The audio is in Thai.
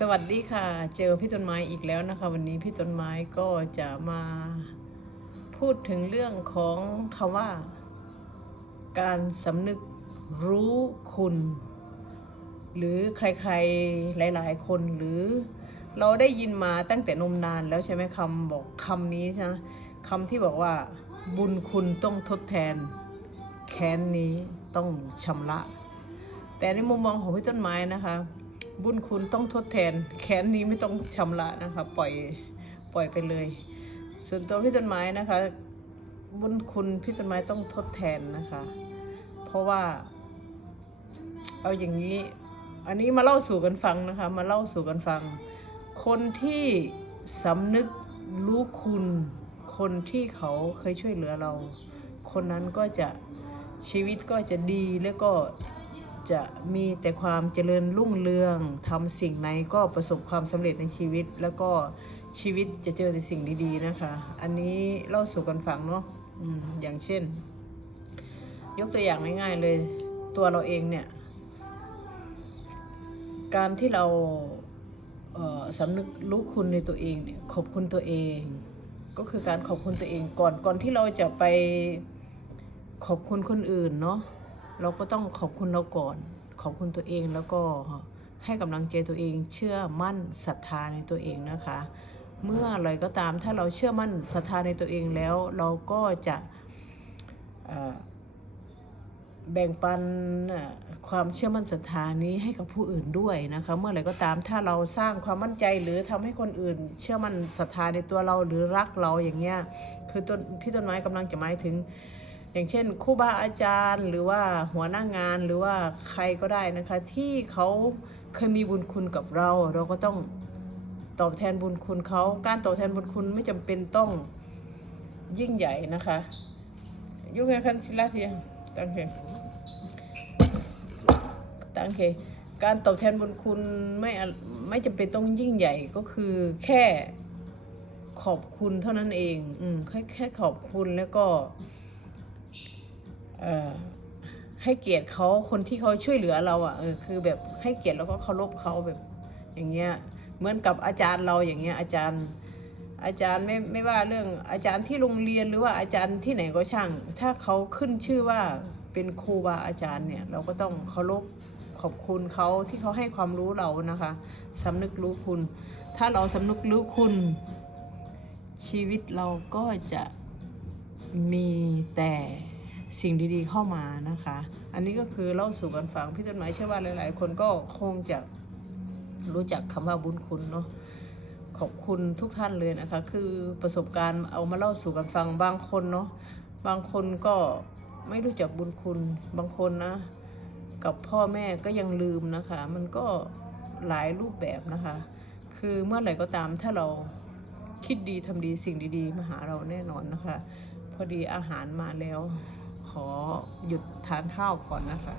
สวัสดีค่ะ เจอพี่ต้นไม้อีกแล้วนะคะ วันนี้พี่ต้นไม้ก็จะมาพูดถึงเรื่องของคำว่า การสำนึกรู้คุณ หรือใครๆหลาย ๆ คนหรือเราได้ยินมาตั้งแต่นมนานแล้วใช่ไหมคำบอกคำนี้ใช่ไหมคำที่บอกว่า บุญคุณต้องทดแทน แค้นนี้ต้องชำระ แต่ในมุมมองของพี่ต้นไม้นะคะ บุญคุณต้องทดแทนแค้นนี้ไม่ต้องชำระนะคะ ปล่อยปล่อยไปเลย ส่วนตัวพี่ต้นไม้นะคะ บุญคุณพี่ต้นไม้ต้องทดแทนนะคะ เพราะว่า เอาอย่างนี้ อันนี้มาเล่าสู่กันฟังนะคะ มาเล่าสู่กันฟัง คนที่สำนึกรู้คุณ คนที่เขาเคยช่วยเหลือเรา คนนั้นก็จะชีวิตก็จะดีแล้วก็ จะมีแต่ความเจริญรุ่งเรืองทำสิ่งไหนก็ประสบความสำเร็จในชีวิต แล้วก็ชีวิตจะเจอแต่สิ่งดีๆนะคะ อันนี้เล่าสู่กันฟังเนาะอือย่างเช่น ยกตัวอย่างง่ายๆเลย ตัวเราเองเนี่ย การที่เราเสำนึกรู้คุณในตัวเองเนี่ยขอบคุณตัวเอง ก็คือการขอบคุณตัวเองก่อนก่อนที่เราจะไปขอบคุณคนอื่นเนาะ เราก็ต้องขอบคุณเราก่อน ขอบคุณตัวเองแล้วก็ให้กำลังใจตัวเองเชื่อมั่นศรัทธาในตัวเองนะคะ เมื่ออะไรก็ตามถ้าเราเชื่อมั่นศรัทธาในตัวเองแล้ว เราก็จะแบ่งปันความเชื่อมั่นศรัทธานี้ให้กับผู้อื่นด้วยนะคะ เมื่อไหร่ก็ตามถ้าเราสร้างความมั่นใจหรือทำให้คนอื่น เชื่อมั่นศรัทธาในตัวเราหรือรักเราอย่างเงี้ยคือต้นพี่ต้นไม้กำลังจะหมายถึง อย่างเช่นครูบาอาจารย์ หรือว่าหัวหน้างานหรือว่าใครก็ได้นะคะ ที่เขาเคยมีบุญคุณกับเรา เราก็ต้องตอบแทนบุญคุณเขาการตอบแทนบุญคุณไม่จำเป็นต้องยิ่งใหญ่นะคะยุคนี้คันศิลาเทียตั้งเพลงตั้งเคการตอบแทนบุญคุณไม่ไม่จำเป็นต้องยิ่งใหญ่ก็คือแค่ขอบคุณเท่านั้นเอง อืมแค่แค่ขอบคุณแล้วก็ ให้เกียรติเขาคนที่เขาช่วยเหลือเราอะ่ะเออคือแบบให้เกียรติแล้วก็เคารพเขาแบบอย่างเงี้ยเหมือนกับอาจารย์เราอย่างเงี้ยอาจารย์ อาจารย์ไม่ไม่ว่าเรื่องอาจารย์ที่โรงเรียนหรือว่าอาจารย์ที่ไหนก็ช่าง ถ้าเขาขึ้นชื่อว่าเป็นครูบาอาจารย์เนี่ย เราก็ต้องเคารพขอบคุณเขาที่เขาให้ความรู้เรานะคะสำนึกรู้คุณ ถ้าเราสำนึกรู้คุณ ชีวิตเราก็จะมีแต่ สิ่งดีๆเข้ามานะคะ อันนี้ก็คือเล่าสู่กันฟังพี่ต้นไม้เชื่อว่าหลาย ๆ คนก็คงจะรู้จักคำว่าบุญคุณเนาะขอบคุณทุกท่านเลยนะคะ คือประสบการณ์เอามาเล่าสู่กันฟังบางคนเนาะบางคนก็ไม่รู้จักบุญคุณบางคนนะ กับพ่อแม่ก็ยังลืมนะคะ มันก็หลายรูปแบบนะคะ คือเมื่อไหร่ก็ตามถ้าเราคิดดีทำดีสิ่งดีๆ มาหาเราแน่นอนนะคะ พอดีอาหารมาแล้ว ขอหยุดทานข้าวก่อนนะคะ